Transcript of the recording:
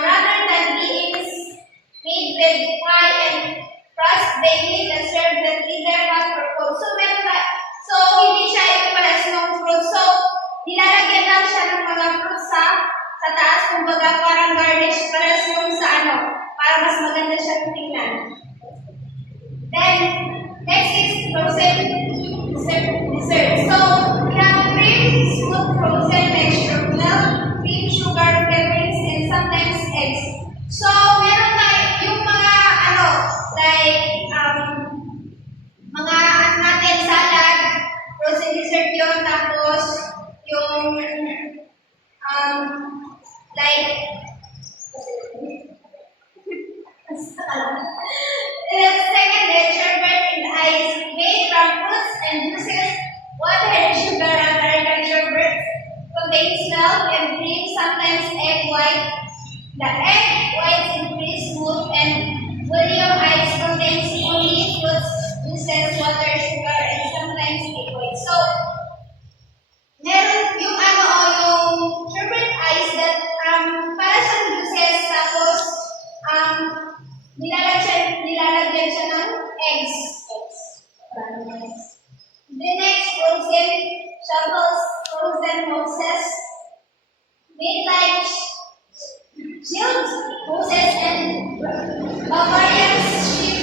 rather than being made with pie and crust, they made a syrup that either hot or cold. So hindi siya ipapalas ng fruit. So, nilalagyan lang siya ng mga fruit sa taas, kumbaga parang garnish para yung sa para mas maganda siya tingnan. Then, next is frozen dessert. So, we have cream, smooth frozen mixture of milk, cream, sugar, flavorings, and sometimes eggs. So, meron tayo yung mga mga natin salad, frozen dessert yun, tapos yung the second is sherbet in ice made from fruits and juices. Water and sugar American sherbet contains milk and cream, sometimes egg white. The egg whites increase smooth and William ice contains only fruits, juices, water, sugar, and sometimes egg white. So, meron yung yung sherbet ice that para siyang juices, tapos nilalagyan siya ng eggs. The next frozen shovels, frozen Moses, made like chilled Moses and Bavarian sheep